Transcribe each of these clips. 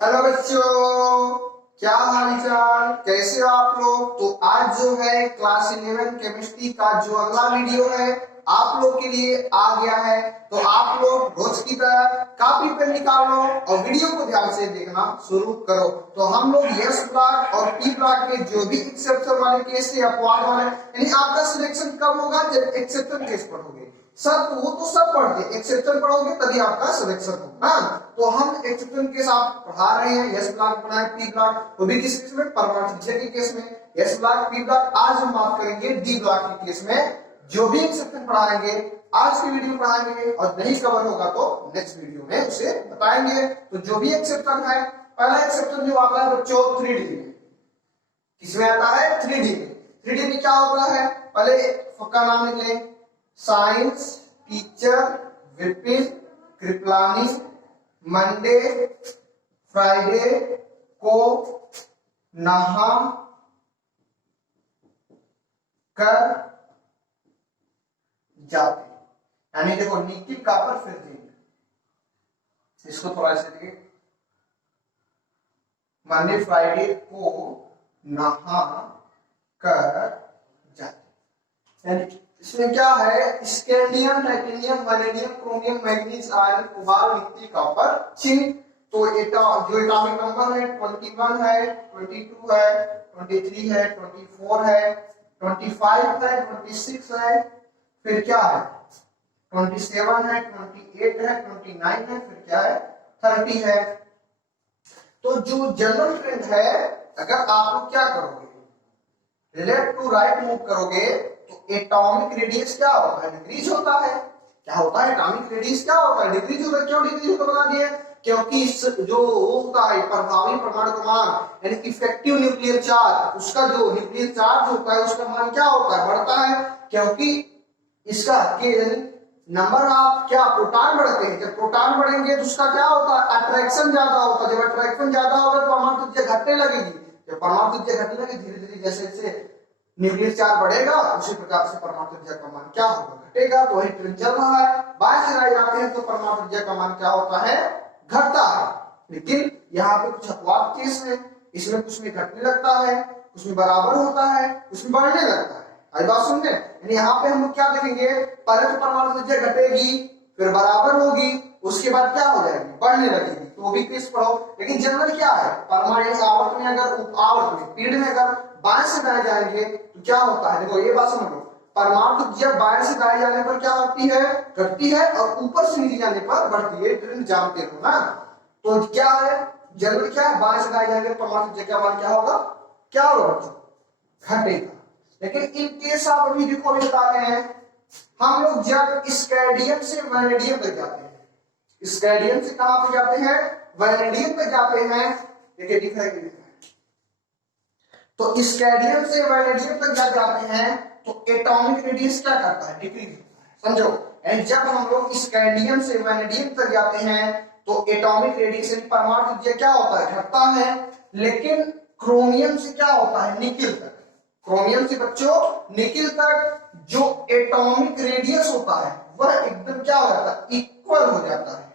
Hello बच्चों, क्या हाल चाल, कैसे हो आप लोग। तो आज जो है क्लास 11 केमिस्ट्री का जो अगला वीडियो है आप लोग के लिए आ गया है। तो आप लोग रोज की तरह कॉपी पेन निकालो और वीडियो को ध्यान से देखना शुरू करो। तो हम लोग यस ब्लॉक और पी ब्लॉक के जो भी एक्सेप्शन वाले केस थे, अपवाद वाले, यानी आपका सिलेक्शन कब होगा जब एक्सेप्शन केस पढ़ोगे। सब वो तो सब पढ़ते, एक्सेप्शन पढ़ोगे तभी आपका सिलेक्शन होगा ना। तो हम एक्सेप्शन केस आप पढ़ा रहे हैं, यस ब्लॉक पढ़ा है, पी ब्लॉक, वो भी किस केस में, परमाणु त्रिज्या के केस में। Yes block, P block. आज हम बात करेंगे डी ब्लॉक के केस में। जो भी एक्सेप्शन पढ़ाएंगे आज की वीडियो पढ़ाएंगे और नहीं कवर होगा तो नेक्स्ट वीडियो में उसे बताएंगे। तो जो भी एक्सेप्शन है, पहला एक्सेप्शन जो आता है बच्चों 3D में। किसमें आता है? 3D में। 3D में क्या होता है, पहले सबका नाम लिख लें। Science teacher Vipin Kripalani Monday Friday को नहा कर जाते, यानी देखो निकिल कॉपर फिर जिंक। इसको थोड़ा ऐसे देखिए, मंडे फ्राइडे को नहा कर जाते। इसमें क्या है, scandium titanium vanadium chromium manganese iron cobalt nickel copper zinc. तो जो एटॉमिक नंबर है 21 है, 22 है, 23 है, 24 है, 25 है, 26 है, फिर क्या है 27 है, 28 है, 29 है, फिर क्या है 30 है। तो जो जनरल ट्रेंड है, अगर आप लोग क्या करोगे, लेफ्ट टू राइट मूव करोगे तो एटॉमिक रेडियस क्या होता है, डिक्रीज होता है। क्या होता है, एटॉमिक रेडियस क्या होता है, डिक्रीज होता है। क्यों डिक्रीज होता बता दिए, क्योंकि जो होता है प्रभावी परमाणु क्रमांक यानी इफेक्टिव न्यूक्लियर चार्ज, उसका जो न्यूक्लियर चार्ज होता है उसका मान क्या होता है, बढ़ता है। क्योंकि इसका नंबर ऑफ क्या प्रोटॉन बढ़ते हैं, जब प्रोटॉन बढ़ेंगे तो उसका क्या होता है, अट्रैक्शन ज्यादा होता है। जब अट्रैक्शन ज्यादा होगा तो परमाणु त्रिज्या घटने लगेगी। जब परमाणु त्रिज्या घटने लगेगी धीरे धीरे जैसे जैसे न्यूक्लियर चार्ज बढ़ेगा उसी प्रकार से परमाणु त्रिज्या का मान क्या होगा, घटेगा। तो वही ट्रेंड चल रहा है, बाहर से जाते हैं तो परमाणु त्रिज्या का मान क्या होता है, घटता है। लेकिन यहाँ पे कुछ अपवाद केस है, इसमें कुछ में घटने लगता है, कुछ में बराबर होता है, कुछ में बढ़ने लगता है। आई बात सुनने, यानी यहाँ पे हम लोग क्या देखेंगे, पहले तो परमाणु त्रिज्या घटेगी, फिर बराबर होगी, उसके बाद क्या हो जाएगी, बढ़ने लगेगी। तो वो भी केस पढ़ो। लेकिन जनरल क्या है, परमाणु आवर्त में अगर आवर्त में पीरियड में अगर बाएं से दाएं जाएंगे तो क्या होता है, देखो ये बात समझ लो, परमाणु त्रिज्या बाएं से दाएं जाने पर क्या होती है, घटती है, और ऊपर से नीचे जाने पर बढ़ती है। ट्रेंड जानते हो ना। तो क्या है, जनरल क्या है, बाएं से दाएं जाएंगे परमाणु त्रिज्या का मान क्या होगा, क्या होगा बच्चों, घटेगा। लेकिन इन केस आप अभी देखो, अभी बता रहे हैं हम लोग जब स्कैंडियम से वैनेडियम तक जाते हैं, स्कैंडियम से कहां पे जाते हैं, वैनेडियम पे जाते हैं। देखिए दिख रहा है, तो स्कैंडियम से वैनेडियम तक जब जाते हैं तो एटॉमिक रेडियस क्या करता है, डिक्रीज होता है। समझो, एंड जब हम लोग स्कैंडियम से वैनेडियम तक जाते हैं तो एटॉमिक रेडियस परमाणु त्रिज्या क्या होता है, घटता है। लेकिन क्रोमियम से क्या होता है, निकिल तक, क्रोमियम से बच्चों निकिल तक जो एटॉमिक रेडियस होता है वह एकदम क्या हो जाता है, इक्वल हो जाता है,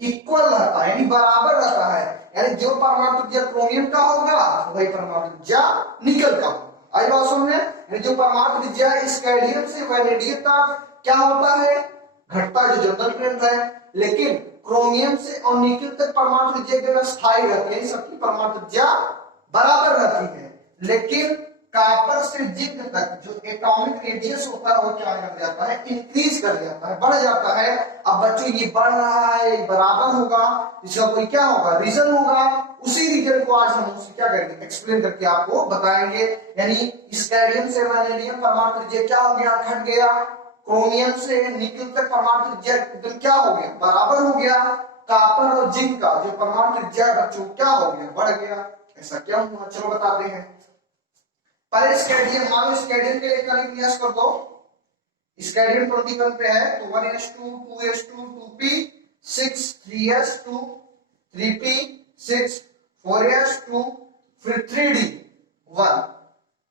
इक्वल रहता है, यानी बराबर रहता है। यानी जो परमाणु त्रिज्या क्रोमियम का होगा वही परमाणु त्रिज्या निकल का होगा। आई बात समझ में, यानी जो परमाणु त्रिज्या स्कैंडियम से वैनेडियम तक क्या होता है, घटता है, जो जनरल ट्रेंड है। लेकिन क्रोमियम से और निकिल तक परमाणु त्रिज्या स्थायी रहती है, सबकी परमाणु त्रिज्या बराबर रहती है। लेकिन कॉपर से जिंक तक जो एटॉमिक रेडियस होता है वो क्या कर जाता है, इंक्रीज कर जाता है, बढ़ जाता है। अब बच्चों ये बढ़ रहा है, बराबर होगा, इसका कोई क्या होगा, रीजन होगा। उसी रीजन को आज हम उसे क्या करेंगे, एक्सप्लेन करके आपको बताएंगे। यानी स्कैंडियम से वैनेडियम परमाणु त्रिज्या क्या हो गया, घट गया। क्रोमियम से निकिल तक परमाणु त्रिज्या क्या हो गया, बराबर हो गया। कॉपर और जिंक का जो परमाणु त्रिज्या बच्चों क्या हो गया, बढ़ गया। ऐसा क्या हुआ, चलो बताते हैं। पहले स्कैंडियम, मान लो स्कैंडियम के लिए न्यूक्लियस कर दो, स्कैंडियम 21 पे है तो 1s2 2s2 2p 6 3s2 3p 6 4s2 फिर 3d1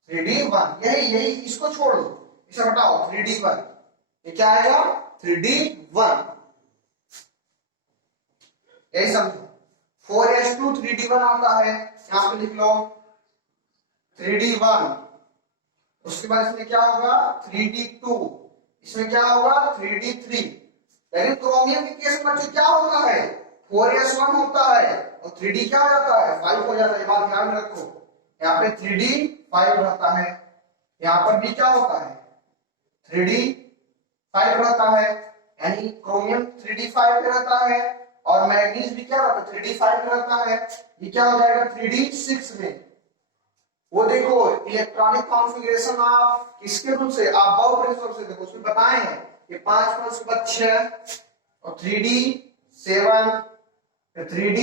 3d1, यही इसको छोड़ दो, इसे हटाओ, 3d1 ये क्या आएगा, 3d1, यही समझो। 4s2 3d1 आता है, यहाँ पे लिख लो 3d1, उसके बाद इसमें क्या होगा 3d2, इसमें क्या होगा 3d3। लेकिन क्रोमियम के केस में बच्चों क्या होता है 4s1 होता है और 3d क्या हो जाता है 5 हो जाता है, ये बात ध्यान रखो। यहाँ पे 3d 5 रहता है, यहाँ पर भी क्या होता है 3d 5 रहता है, यानी क्रोमियम 3d 5 पे रहता है और मैग्नीज भी क्या रहता है 3d 5 पे रहता है। ये क्या हो जाएगा 3d 6 में। वो देखो इलेक्ट्रॉनिक कॉन्फ़िगरेशन आप किसके रूप से आप बाउ प्रिंसिपल से देखो, उसमें बताए हैं ये 5 पर उसके बाद 6 और 3d 7 फिर 3d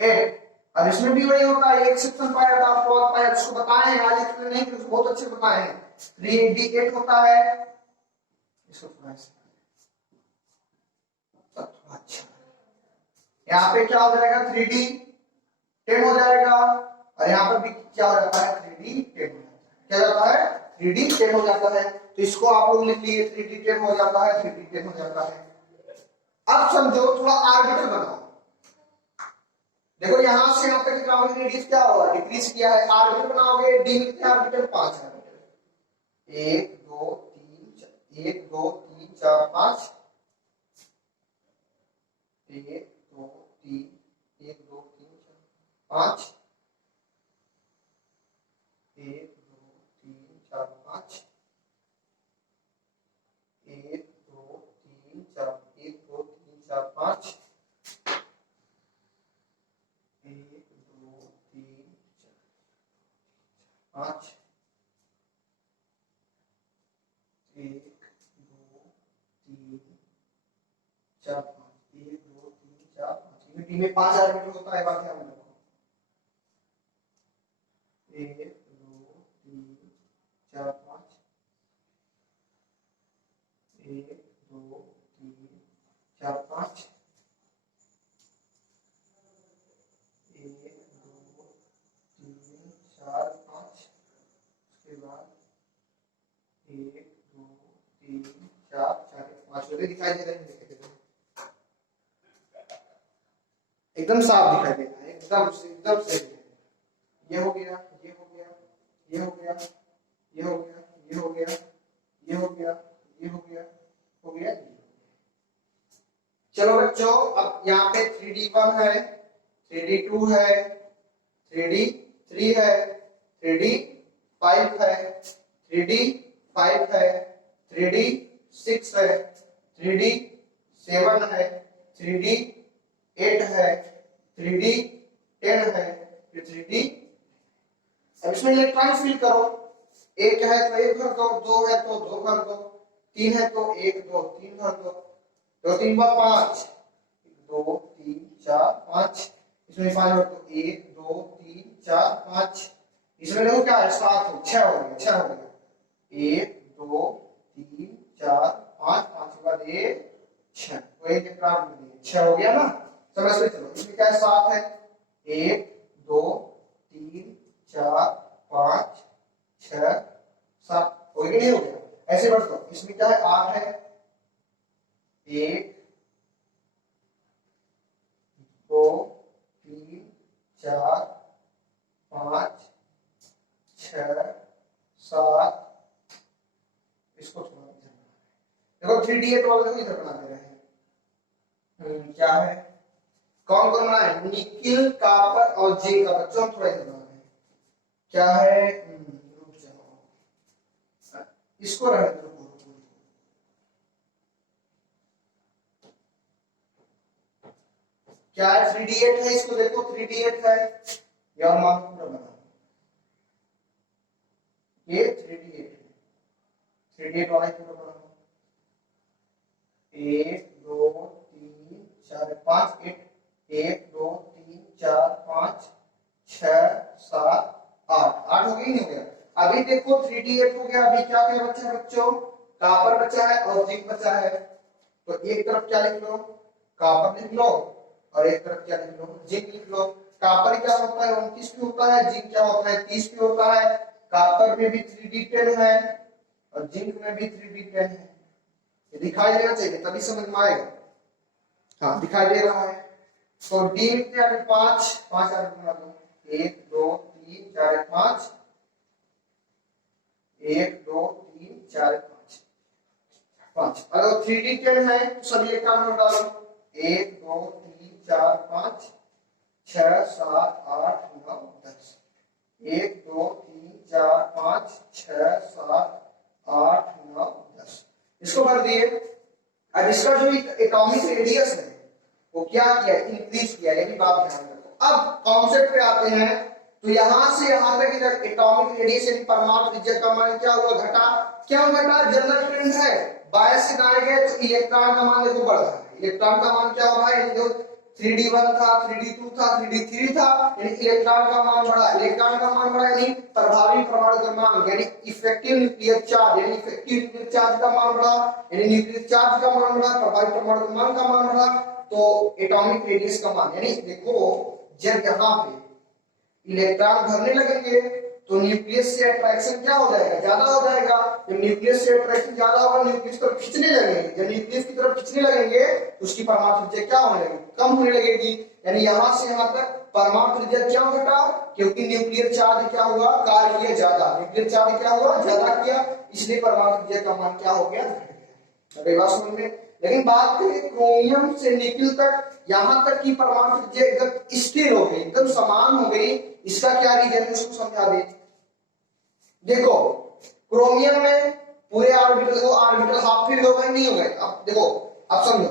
8, और इसमें भी वही होता है एक सेक्शन पाया था आपको पाया, उसको बताए हैं आज इसमें नहीं तो बहुत अच्छे बताए हैं। 3d 8 होता है, इसको थोड़ा अच्छा, यहाँ पे क्या हो जाएगा 3d 10 हो जाएगा और यहाँ पर भी क्या हो जाता है 3d 10 हो जाता है, क्या जाता है 3d 10 हो जाता है। तो इसको आप लोग लिख लिए 3d 10 हो जाता है, 3d 10 हो जाता है। अब समझो थोड़ा आर्बिटल बनाओ, देखो यहां से यहां तक ट्रांजिशन रेडियस क्या हुआ डिक्रीज किया है, आर्बिटल बनाओगे डी में कितने आर्बिटल 5 आर्बिटल 1 2 3 1 2 3 4 5 1 2 3 1 2 3 4 5 1 2 3 4 5 1 2 3 4 1 2 3 4 5 1 2 3 4 5 1 2 3 4 5 1 2 3 4 5 यूनिटी में 5 आर्बिटल होता है, बात ध्यान रखो 1 2 3 4 5 1 2 3 4 5 1 2 3 4 5, उसके बाद 1 2 3 4 5 होते दिखाई दे रहे हैं, एकदम साफ दिखाई दे रहा है, एकदम सही है। ये हो गया ये हो गया ये हो गया ये हो गया ये हो गया ये हो गया ये हो गया हो गया। चलो बच्चों अब यहाँ पे 3d1 है 3d2 है 3d3 है 3d5 है 3d5 है 3d6 है 3d7 है 3d8 है 3d10 है फिर 3d। अब इसमें इलेक्ट्रॉन फिल करो, एक है तो एक भर दो, दो है तो दो भर दो, तीन है तो एक दो तीन भर दो, दो तीन बार 5 2 3 4 5, इसमें 5 भर दो 1 2 3 4 5, इसमें देखो क्या है 7 6 हो गया 6 हो गया 1 2 3 4 5 5 के बाद 1 6 वो एक इलेक्ट्रॉन मिल गया 6 हो गया ना। समझ में चलो इसमें क्या है 7 है 1 2 3 4 5 6 7 हो गया नहीं हो गया, ऐसे बढ़ दो। इसमें क्या है 8 है 1 2 3 4 5 6 7, इसको थोड़ा देखो 3d8 वाले को इधर बना दे रहे हैं। क्या है कौन कौन बना है निकिल कॉपर और जिंक का, बच्चों थोड़ा इधर बना रहे हैं। क्या है रुक जाओ इसको रहने दो, क्या है 3d8 है, इसको देखो 3d8 है यार मान पूरा बना ये 3d8 है, 3d8 वाला पूरा बना 1 2 3 4 5 1 2 3 4 5 6 7 8 8 हो गया नहीं हो गया। अभी देखो 3d8 हो गया, अभी क्या क्या बचा है बच्चों कॉपर बचा है और जिंक बचा है, तो एक तरफ क्या लिख लो कॉपर लिख लो और एक तरफ क्या लिख लो जिंक लिख लो। कॉपर क्या होता है 29 पे होता है, जिंक क्या होता है 30 पे होता है। कॉपर में भी 3d10 है और जिंक में भी 3d10 है, ये दिखाई देना चाहिए तभी समझ में आएगा। हाँ दिखाई दे रहा है तो डी में क्या है 5 5 आगे बना दो 1 2 3 4 5 1 2 3 4 5 5। अगर 3D10 है तो सभी इलेक्ट्रॉन में डालो 1 2 3 4 5 6 7 8 9 10 1 2 3 4 5 6 7 8 9 10 इसको भर दिए। अब इसका जो एटॉमिक रेडियस है वो क्या किया इंक्रीज किया, यानी बात ध्यान रखो। अब कॉन्सेप्ट पे आते हैं तो यहां से यहां तक एटॉमिक रेडियस यानी परमाणु त्रिज्या का मान क्या हुआ घटा। क्यों घटा? जनरल ट्रेंड है बाएं से दाएं गए तो इलेक्ट्रॉन का मान देखो बढ़ रहा है। इलेक्ट्रॉन का मान क्या हो रहा है, जो 3D1 था 3D2 था 3D3 था यानी इलेक्ट्रॉन का मान बढ़ा। इलेक्ट्रॉन का मान बढ़ा यानी प्रभावी परमाणु क्रमांक यानी इफेक्टिव न्यूक्लियर चार्ज यानी इफेक्टिव न्यूक्लियर चार्ज का मान बढ़ा, यानी न्यूक्लियर चार्ज का मान बढ़ा, प्रभावी परमाणु क्रमांक का मान बढ़ा, तो एटॉमिक रेडियस का मान। यानी देखो जब यहाँ पे इलेक्ट्रॉन भरने लगेंगे तो न्यूक्लियस से अट्रैक्शन क्या हो जाएगा, ज्यादा हो जाएगा। जब न्यूक्लियस से अट्रैक्शन ज्यादा होगा न्यूक्लियस की तरफ खींचने लगेंगे, जब न्यूक्लियस की तरफ खींचने लगेंगे तो उसकी परमाणु त्रिज्या क्या होने लगेगी, कम होने लगेगी। यानी यहां से यहां तक परमाणु त्रिज्या क्यों घटा, क्योंकि न्यूक्लियर चार्ज क्या हुआ, कार्य किया ज्यादा, न्यूक्लियर चार्ज क्या हुआ ज्यादा किया, इसलिए परमाणु त्रिज्या का मान क्या हो गया घट गया। अरे बात समझ में। लेकिन बात करें क्रोमियम से निकिल तक, यहां तक की परमाणु त्रिज्या एकदम स्थिर हो गई, एकदम समान हो गई। इसका क्या रीजन है उसको समझा दे। देखो क्रोमियम में पूरे ऑर्बिटल हाफ फील्ड हो गए नहीं हो गए। अब देखो अब समझो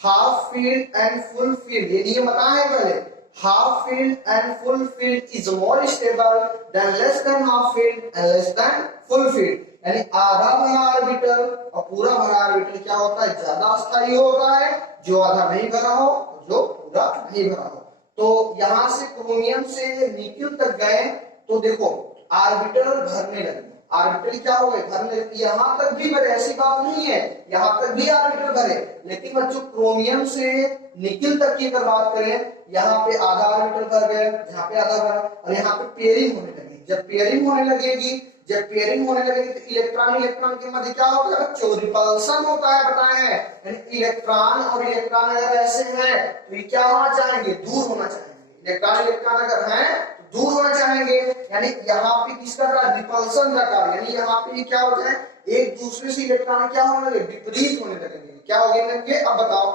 half field and full field, ये नियम पता है पहले। Half field and full field is more stable than less than half field and less than full field. यानी आधा भरा ऑर्बिटल और पूरा भरा ऑर्बिटल क्या होता है, ज्यादा स्थायी होता है, जो आधा नहीं भरा हो जो पूरा नहीं भरा हो। तो यहां से क्रोमियम से निकिल तक गए तो देखो ऑर्बिटल भरने लगे, ऑर्बिटल क्या हो गए भरने, यहां तक भी भरे, ऐसी बात नहीं है यहां तक भी ऑर्बिटल भरे। लेकिन बच्चों क्रोमियम से निकिल तक की अगर बात करें, यहाँ पे आधा ऑर्बिटल भर गए, यहाँ पे आधा भरा, और यहाँ पे पेयरिंग होने लगेगी। जब पेयरिंग होने लगेगी, जब पेयरिंग होने लगेगी तो इलेक्ट्रॉन इलेक्ट्रॉन के मध्य क्या होता है बच्चों, रिपल्सन होता है, बताए हैं। यानी इलेक्ट्रॉन और इलेक्ट्रॉन अगर ऐसे हैं तो ये क्या होना चाहेंगे, दूर होना चाहेंगे। इलेक्ट्रॉन इलेक्ट्रॉन अगर हैं दूर होना चाहेंगे, यानी यहाँ पे किसका कार्य, रिपल्सन का कार्य। यानी यहाँ पे क्या हो जाए, एक दूसरे से इलेक्ट्रॉन क्या होने लगे, विपरीत होने लगेंगे। क्या हो गए, अब बताओ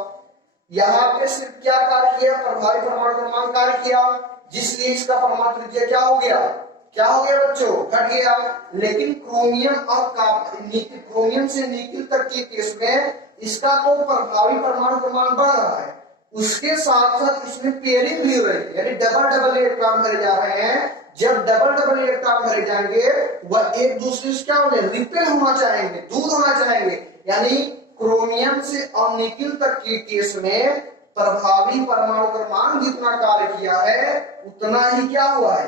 यहाँ पे सिर्फ क्या कार्य किया, प्रभावी परमाणु क्रमांक कार्य किया, जिसलिए इसका परमाणु त्रिज्या क्या हो गया, क्या हो गया बच्चों, घट गया। लेकिन क्रोमियम और क्रोमियम से निकिल तक के केस में इसका तो प्रभावी परमाणु क्रमांक बढ़ रहा है, उसके साथ साथ इसमें पेयरिंग भी हो रही है, यानी डबल डबल इलेक्ट्रॉन भरे जा रहे हैं। जब डबल डबल इलेक्ट्रॉन भरे जाएंगे वह एक दूसरे से क्या होंगे, रिपेल होना चाहेंगे, दूर होना चाहेंगे। यानी क्रोमियम से और निकिल तक के केस में प्रभावी परमाणु क्रमांक जितना कार्य किया है उतना ही क्या हुआ है,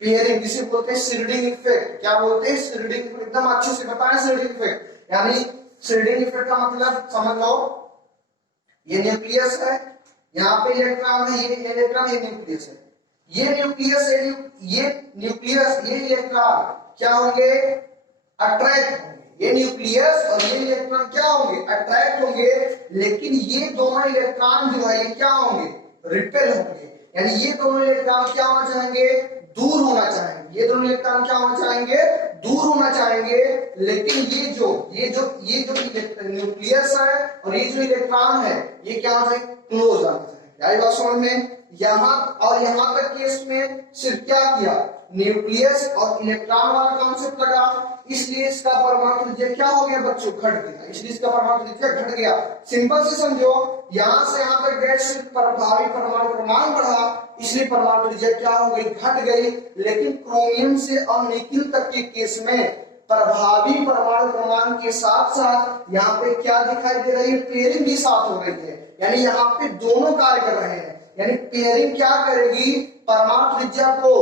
पेयरिंग, जिसे बोलते हैं शिल्डिंग इफेक्ट। क्या बोलते हैं, शिल्डिंग इफेक्ट। एकदम अच्छे से बताएं शिल्डिंग इफेक्ट। यानी शिल्डिंग इफेक्ट का मतलब समझ लो, ये न्यूक्लियस है, यहाँ पे इलेक्ट्रॉन है, ये इलेक्ट्रॉन, ये न्यूक्लियस है, ये न्यूक्लियस है, ये न्यूक्लियस, ये इलेक्ट्रॉन क्या होंगे, अट्रैक्ट होंगे। ये न्यूक्लियस और ये इलेक्ट्रॉन क्या होंगे, अट्रैक्ट होंगे। लेकिन ये दोनों इलेक्ट्रॉन जो है ये क्या होंगे, रिपेल होंगे। यानी ये दोनों इलेक्ट्रॉन क्या होना चाहेंगे, दूर होना चाहेंगे। ये दोनों इलेक्ट्रॉन क्या होना चाहेंगे, दूर होना चाहेंगे। लेकिन ये जो न्यूक्लियस है और ये जो इलेक्ट्रॉन है ये क्या होना चाहिए, क्लोज आना चाहिए। आई बात समझ में। यहाँ और यहाँ तक केस में सिर्फ क्या किया, न्यूक्लियस और इलेक्ट्रॉन वाला कॉन्सेप्ट लगा, इसलिए इसका परमाणु त्रिज्या क्या हो गया बच्चों, घट गया। इसलिए इसका परमाणु त्रिज्या घट गया। सिंपल से समझो, यहां से यहां तक गए सिर्फ प्रभावी परमाणु क्रमांक बढ़ा, इसलिए परमाणु त्रिज्या क्या हो गई, घट गई। लेकिन क्रोमियम से और निकिल तक के केस में प्रभावी परमाणु क्रमांक के साथ साथ यहाँ पे क्या दिखाई दे रही है, पेयरिंग भी साथ हो रही है। यानी यहाँ पे दोनों कार्य कर रहे हैं। यानी पेयरिंग क्या करेगी, परमाणु त्रिज्या को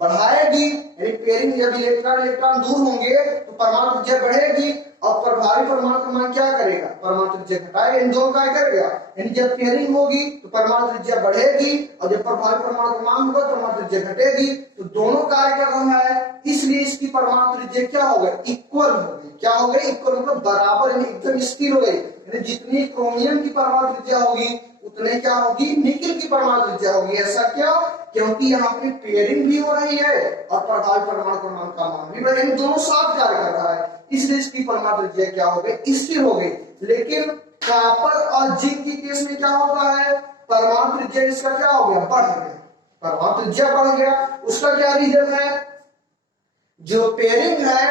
बढ़ाएगी। यानी पेयरिंग, जब इलेक्ट्रॉन इलेक्ट्रॉन दूर होंगे तो परमाणु त्रिज्या बढ़ेगी और प्रभावी परमाणु क्रमांक क्या करेगा, परमाणु त्रिज्या घटाएगा। इन दोनों कार्य करेगा। यानी जब पेयरिंग होगी तो परमाणु त्रिज्या बढ़ेगी और जब प्रभावी परमाणु क्रमांक होगा तो परमाणु त्रिज्या घटेगी। तो दोनों कार्य कर रहा है, इसलिए इसकी परमाणु त्रिज्या क्या हो गई, इक्वल हो गई। क्या हो गई, इक्वल मतलब बराबर, यानी एकदम स्थिर हो गई। यानी जितनी क्रोमियम की परमाणु त्रिज्या होगी उतने क्या होगी, निकिल की परमाणु त्रिज्या होगी। ऐसा क्यों? क्योंकि यहाँ पे पेयरिंग भी हो रही है और प्रभावी परमाणु क्रमांक का मान भी बढ़, इन दोनों साथ कार्य कर रहा है, इसलिए इसकी परमाणु त्रिज्या क्या हो गई, स्थिर हो गई। लेकिन कॉपर और जिंक की केस में क्या होता है, परमाणु त्रिज्या इसका क्या हो गया, बढ़ गया, परमाणु त्रिज्या बढ़ गया। उसका क्या रीजन है, जो पेयरिंग है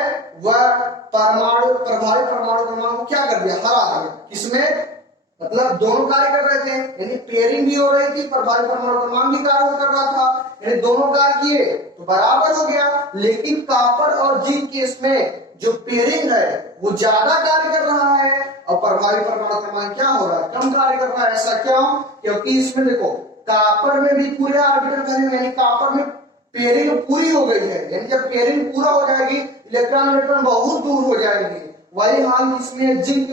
वह परमाणु प्रभावी परमाणु क्रमांक को क्या कर दिया, हरा दिया। किसमें, मतलब दोनों कार्य कर रहे थे, यानी पेयरिंग भी हो रही थी, प्रभावी परमाणु क्रमांक भी कार्य कर रहा था, यानी दोनों कार्य किए तो बराबर हो गया। लेकिन कॉपर और जिंक केस में जो पेयरिंग है वो ज्यादा कार्य कर रहा है और प्रभावी परमाणु क्रमांक क्या हो रहा है, कम कार्य कर रहा है। ऐसा क्यों? क्योंकि इसमें देखो कॉपर में भी पूरे ऑर्बिटल वैल्यू, यानी कॉपर में पेयरिंग पूरी हो गई है, यानी जब पेयरिंग पूरा हो जाएगी इलेक्ट्रॉन बहुत दूर हो जाएंगे। वही हाल इसमें जिंक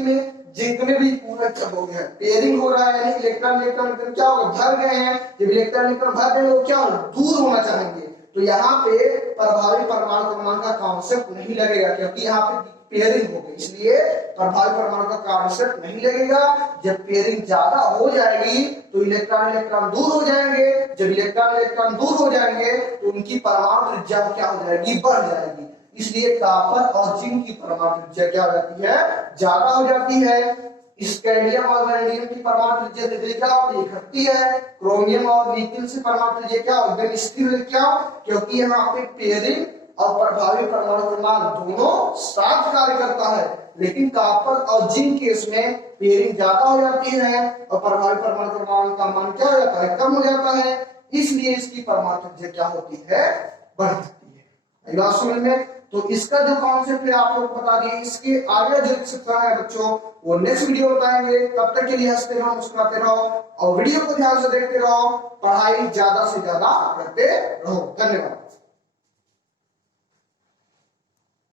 में भी पूरा हो गया, पेयरिंग हो रहा है, यानी इलेक्ट्रॉन क्या होगा, भर गए हैं। जब इलेक्ट्रॉन भर गए वो क्या दूर होना चाहेंगे, तो यहाँ पे प्रभावी परमाणु क्रमांक का कॉन्सेप्ट नहीं लगेगा, क्योंकि यहाँ पे पेयरिंग हो गई, इसलिए प्रभावी परमाणु का कॉन्सेप्ट नहीं लगेगा। जब पेयरिंग ज्यादा हो जाएगी तो इलेक्ट्रॉन दूर हो जाएंगे, जब इलेक्ट्रॉन दूर हो जाएंगे तो उनकी परमाणु त्रिज्या क्या हो जाएगी, बढ़ जाएगी। इसलिए कॉपर और जिंक की परमाणु त्रिज्या क्या हो जाती है, ज्यादा हो जाती है। स्कैंडियम और वैनेडियम की परमाणु त्रिज्या क्या होती है, घटती है। क्रोमियम और निकेल से परमाणु त्रिज्या क्या होगी, स्थिर। क्या? क्योंकि यहाँ पे पेयरिंग और प्रभावी परमाणु क्रमांक दोनों साथ कार्य करता है। लेकिन कॉपर और जिंक केस में पेयरिंग ज्यादा हो जाती है और प्रभावी परमाणु क्रमांक का मान क्या हो जाता है, कम हो जाता है, इसलिए इसकी परमाणु त्रिज्या क्या होती है, बढ़ जाती है। बात समझ में? तो इसका जो कॉन्सेप्ट है आप लोग बता दिए। इसके आगे जो सिखा है बच्चों वो नेक्स्ट वीडियो बताएंगे। तब तक के लिए हंसते रहो, मुस्कुराते रहो और वीडियो को ध्यान से देखते रहो, पढ़ाई ज्यादा से ज्यादा करते रहो। धन्यवाद।